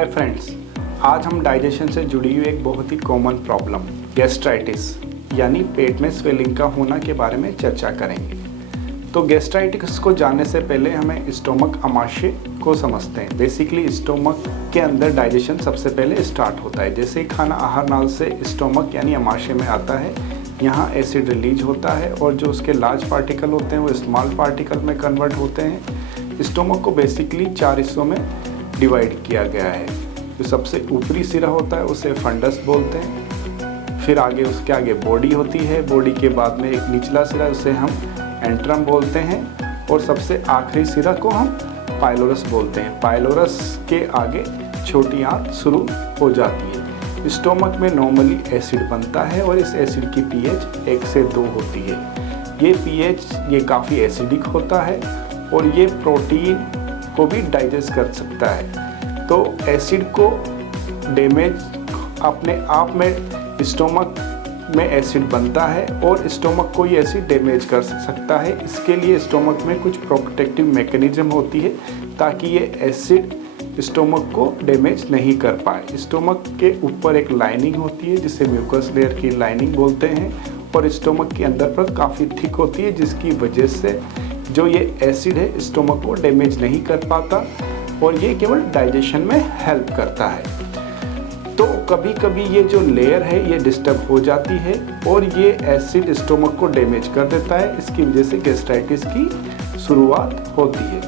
Hi friends, आज हम digestion से जुड़ी हुई एक बहुत ही कॉमन प्रॉब्लम गैस्ट्राइटिस यानी पेट में स्वेलिंग का होना के बारे में चर्चा करेंगे। तो गैस्ट्राइटिस को जानने से पहले हमें स्टोमक अमाशय को समझते हैं। बेसिकली स्टोमक के अंदर डाइजेशन सबसे पहले स्टार्ट होता है। जैसे ही खाना आहार नाल से स्टोमक यानी अमाशय में आता है, यहाँ एसिड रिलीज होता है और जो उसके लार्ज पार्टिकल होते हैं वो स्मॉल पार्टिकल में कन्वर्ट होते हैं। स्टोमक को बेसिकली 4 हिस्सों में डिवाइड किया गया है। जो सबसे ऊपरी सिरा होता है उसे फंडस बोलते हैं, फिर आगे उसके आगे बॉडी होती है, बॉडी के बाद में एक निचला सिरा उसे हम एंट्रम बोलते हैं और सबसे आखिरी सिरा को हम पाइलोरस बोलते हैं। पाइलोरस के आगे छोटी आंत शुरू हो जाती है। स्टोमक में नॉर्मली एसिड बनता है और इस एसिड की पीएच 1 से 2 होती है। ये पीएच ये काफ़ी एसिडिक होता है और ये प्रोटीन को भी डाइजेस्ट कर सकता है। तो एसिड को डैमेज अपने आप में स्टोमक में एसिड बनता है और स्टोमक को ये एसिड डैमेज कर सकता है। इसके लिए स्टोमक में कुछ प्रोटेक्टिव मैकेनिज्म होती है ताकि ये एसिड स्टोमक को डैमेज नहीं कर पाए। स्टोमक के ऊपर एक लाइनिंग होती है जिसे म्यूकस लेयर की लाइनिंग बोलते हैं और स्टोमक के अंदर पर काफ़ी थिक होती है, जिसकी वजह से जो ये एसिड है स्टोमक को डैमेज नहीं कर पाता और ये केवल डाइजेशन में हेल्प करता है। तो कभी कभी ये जो लेयर है ये डिस्टर्ब हो जाती है और ये एसिड स्टोमक को डैमेज कर देता है। इसकी वजह से गैस्ट्राइटिस की शुरुआत होती है।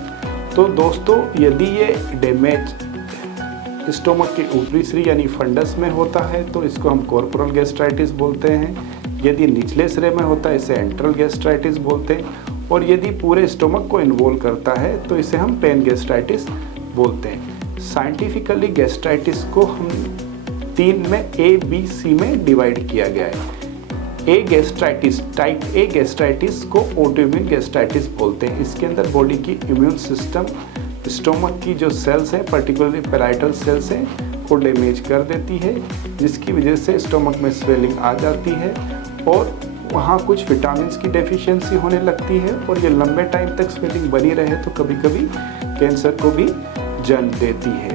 तो दोस्तों, यदि ये डैमेज स्टोमक के ऊपरी सिरे यानी फंडस में होता है तो इसको हम कॉर्पोरल गैस्ट्राइटिस बोलते हैं। यदि निचले सिरे में होता है इसे एंट्रल गैस्ट्राइटिस बोलते हैं और यदि पूरे स्टोमक को इन्वॉल्व करता है तो इसे हम पेन गैस्ट्राइटिस बोलते हैं। साइंटिफिकली गैस्ट्राइटिस को हम 3 में ABC में डिवाइड किया गया है। गैस्ट्राइटिस टाइप ए गैस्ट्राइटिस को ऑटोइम्यून गैस्ट्राइटिस बोलते हैं। इसके अंदर बॉडी की इम्यून सिस्टम स्टोमक की जो सेल्स हैं, पर्टिकुलरली पैराइटल सेल्स हैं, को डैमेज कर देती है, जिसकी वजह से स्टोमक में स्वेलिंग आ जाती है और वहाँ कुछ विटामिन की डेफिशिएंसी होने लगती है और ये लंबे टाइम तक स्वेलिंग बनी रहे तो कभी कभी कैंसर को भी जन्म देती है।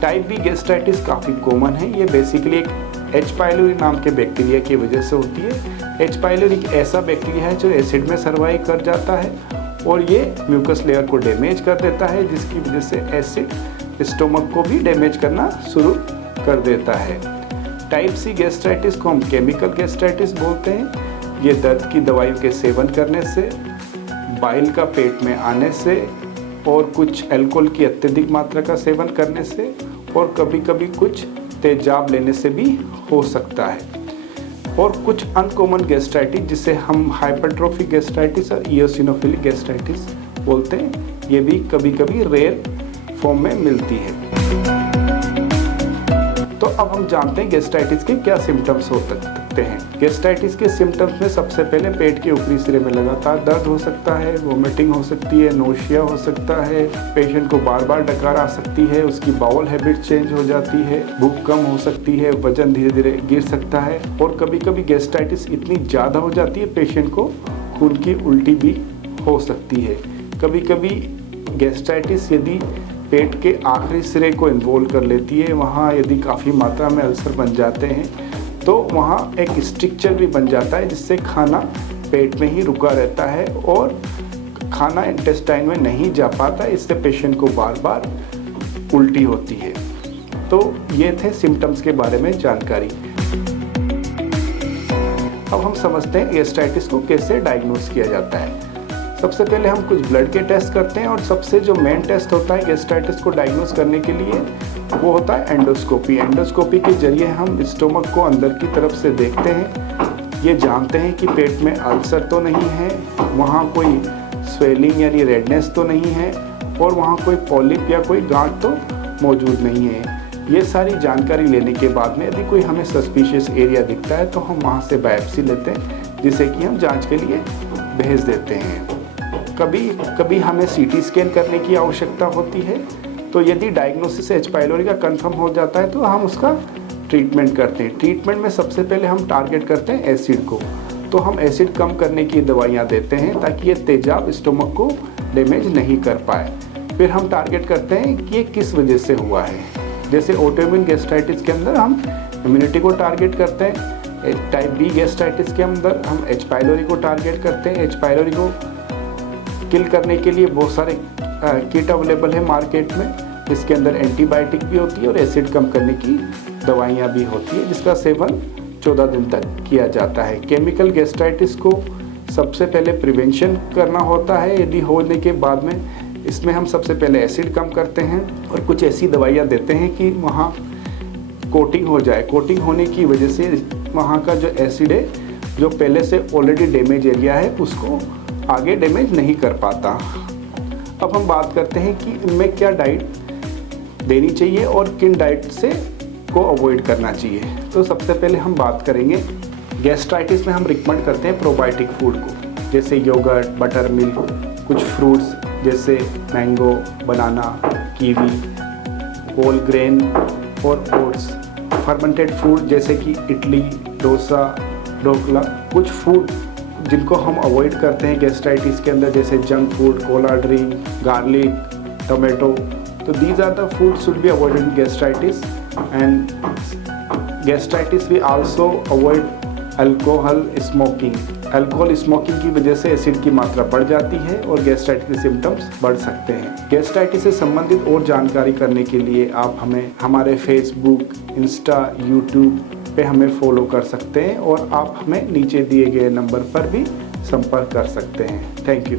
टाइप बी गैस्ट्राइटिस काफ़ी कॉमन है। ये बेसिकली एक एच पाइलोरी नाम के बैक्टीरिया की वजह से होती है। एच पाइलोरी एक ऐसा बैक्टीरिया है जो एसिड में सर्वाइव कर जाता है और ये म्यूकस लेयर को डैमेज कर देता है, जिसकी वजह से एसिड स्टोमक को भी डैमेज करना शुरू कर देता है। टाइप सी गैस्ट्राइटिस को हम केमिकल गैस्ट्राइटिस बोलते हैं। ये दर्द की दवाइयों के सेवन करने से, बाइल का पेट में आने से और कुछ अल्कोहल की अत्यधिक मात्रा का सेवन करने से और कभी कभी कुछ तेजाब लेने से भी हो सकता है। और कुछ अनकॉमन गैस्ट्राइटिस जिसे हम हाइपरट्रोफिक गैस्ट्राइटिस और इयोसिनोफिलिक गैस्ट्राइटिस बोलते हैं, ये भी कभी कभी रेयर फॉर्म में मिलती है। तो अब हम जानते हैं गैस्ट्राइटिस के क्या सिम्टम्स हो सकते हैं। गैस्ट्राइटिस के सिम्टम्स में सबसे पहले पेट के ऊपरी सिरे में लगातार दर्द हो सकता है, वोमिटिंग हो सकती है, नोशिया हो सकता है, पेशेंट को बार बार डकार आ सकती है, उसकी बाउल हैबिट चेंज हो जाती है, भूख कम हो सकती है, वजन धीरे धीरे गिर सकता है और कभी कभी गैस्ट्राइटिस इतनी ज़्यादा हो जाती है पेशेंट को खून की उल्टी भी हो सकती है। कभी कभी गैस्ट्राइटिस यदि पेट के आखिरी सिरे को इन्वॉल्व कर लेती है, वहाँ यदि काफ़ी मात्रा में अल्सर बन जाते हैं तो वहाँ एक स्ट्रक्चर भी बन जाता है जिससे खाना पेट में ही रुका रहता है और खाना इंटेस्टाइन में नहीं जा पाता। इससे पेशेंट को बार बार उल्टी होती है। तो ये थे सिम्टम्स के बारे में जानकारी। अब हम समझते हैं गैस्ट्राइटिस को कैसे डायग्नोस किया जाता है। सबसे पहले हम कुछ ब्लड के टेस्ट करते हैं और सबसे जो मेन टेस्ट होता है गैस्ट्राइटिस को डायग्नोस करने के लिए वो होता है एंडोस्कोपी। एंडोस्कोपी के जरिए हम स्टोमक को अंदर की तरफ से देखते हैं। ये जानते हैं कि पेट में अल्सर तो नहीं है, वहाँ कोई स्वेलिंग यानी रेडनेस तो नहीं है और वहाँ कोई पॉलिप या कोई गांठ तो मौजूद नहीं है। ये सारी जानकारी लेने के बाद में यदि कोई हमें सस्पिशियस एरिया दिखता है तो हम वहाँ से बायोप्सी लेते हैं, जिसे कि हम जाँच के लिए भेज देते हैं। कभी कभी हमें सीटी स्कैन करने की आवश्यकता होती है। तो यदि डायग्नोसिस एच पाइलोरी का कंफर्म हो जाता है तो हम उसका ट्रीटमेंट करते हैं। ट्रीटमेंट में सबसे पहले हम टारगेट करते हैं एसिड को। तो हम एसिड कम करने की दवाइयाँ देते हैं ताकि ये तेजाब स्टोमक को डैमेज नहीं कर पाए। फिर हम टारगेट करते हैं कि ये किस वजह से हुआ है। जैसे ऑटोइम्यून गैस्ट्राइटिस के अंदर हम इम्यूनिटी को टारगेट करते हैं, टाइप बी गैस्ट्राइटिस के अंदर हम एच पाइलोरी को टारगेट करते हैं। एच पाइलोरी को किल करने के लिए बहुत सारे किट अवेलेबल है मार्केट में, इसके अंदर एंटीबायोटिक भी होती है और एसिड कम करने की दवाइयाँ भी होती है, जिसका सेवन 14 दिन तक किया जाता है। केमिकल गैस्ट्राइटिस को सबसे पहले प्रिवेंशन करना होता है। यदि होने के बाद में इसमें हम सबसे पहले एसिड कम करते हैं और कुछ ऐसी दवाइयाँ देते हैं कि वहाँ कोटिंग हो जाए। कोटिंग होने की वजह से वहाँ का जो एसिड है, जो पहले से ऑलरेडी डैमेज एरिया है, उसको आगे डैमेज नहीं कर पाता। अब हम बात करते हैं कि इनमें क्या डाइट देनी चाहिए और किन डाइट से को अवॉइड करना चाहिए। तो सबसे पहले हम बात करेंगे गैस्ट्राइटिस में हम रिकमेंड करते हैं प्रोबायोटिक फूड को, जैसे योगर्ट, बटर मिल्क, कुछ फ्रूट्स जैसे मैंगो, बनाना, कीवी, होल ग्रेन और ओट्स, फर्मेंटेड फूड जैसे कि इडली, डोसा, ढोकला। कुछ फूड जिनको हम अवॉइड करते हैं गैस्ट्राइटिस के अंदर, जैसे junk food, Cola drink, garlic, tomato. तो these are the food should be avoided in gastritis, and gastritis we also avoid alcohol smoking. Alcohol smoking की वजह से एसिड की मात्रा बढ़ जाती है और गैस्ट्राइटिस के सिम्टम्स बढ़ सकते हैं। गैस्ट्राइटिस से संबंधित और जानकारी करने के लिए आप हमें हमारे फेसबुक, इंस्टा, यूट्यूब पे हमें फॉलो कर सकते हैं और आप हमें नीचे दिए गए नंबर पर भी संपर्क कर सकते हैं। Thank you.